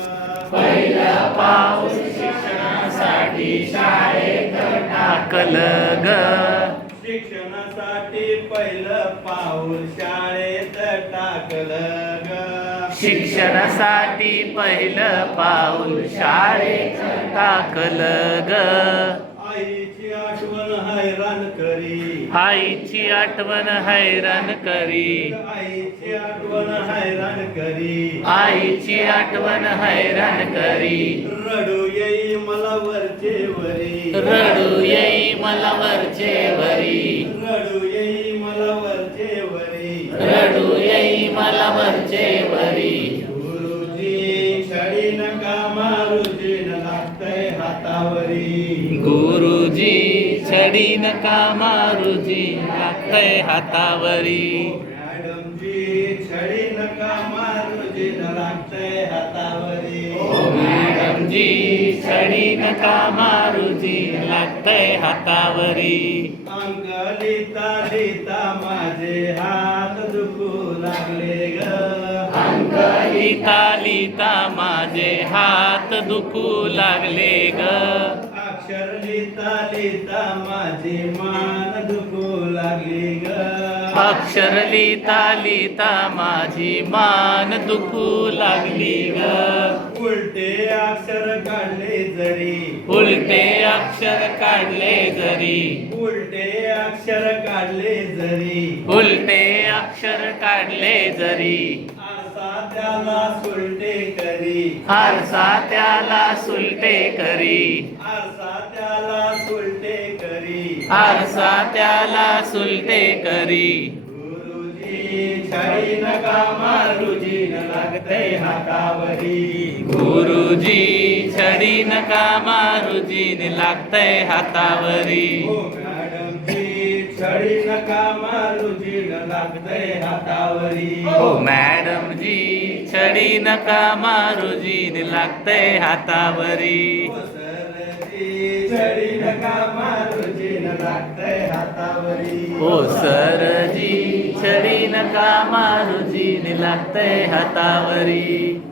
पहिलं पाऊल शिक्षणासाठी शाळेत टाकलं ग. शिक्षणासाठी पहिलं पाऊल शाळेत टाकलं ग. शिक्षणासाठी पहिलं पाऊल शाळेत टाकलं ग. आईची आठवण हैराण करी. आईची आठवण हैराण करी. आईची आठवण हैराण करी. आईची आठवण हैराण करी. रडू येई मला वरचे वरी. रडू येई मला वरचे वरी. रडू येई मला वरचे वरी. रडू येई मला वरचे वरी. गुरुजी छडी नका मारुजी न लागतंय हातावरी. गुरुजी छडी नका मारुजी लागतंय हातावरी. मॅडमजी छडी नका मारुजी न लागतंय हातावरी. मॅडमजी छडी नका मारुजी लागतंय हातावरी. अंक लिहिता लिहिता माझे हात दुखू लागले ग. अंक लिहिता लिहिता माझे हात दुखू लागले ग. अक्षर लिहिता लिहिता माझी मान दुखू लागली ग. अक्षर लिहिता लिहिता माझी मान दुखू लागली ग. उलटे अक्षर काढले जरी. उलटे अक्षर काढले जरी. उलटे अक्षर काढले जरी. उलटे अक्षर काढले जरी. आरसा त्याला सुलटे करी. आरसा त्याला सुलटे करी. आरसा त्याला सुलटे करी. आरसा त्याला सुलटे करी. गुरुजी छडी नका मारुजी न लागतंय हातावरी. गुरुजी छडी नका मारुजी लागतंय हातावरी. हो मॅडमजी छडी नका मारुजी न लागतंय हातावरी. हो मॅडमजी छडी नका मारुजी लागतंय हातावरी. हो सरजी छडी नका मारुजी न लागतंय हातावरी. हो सरजी छडी नका मारुजी लागतंय हातावरी.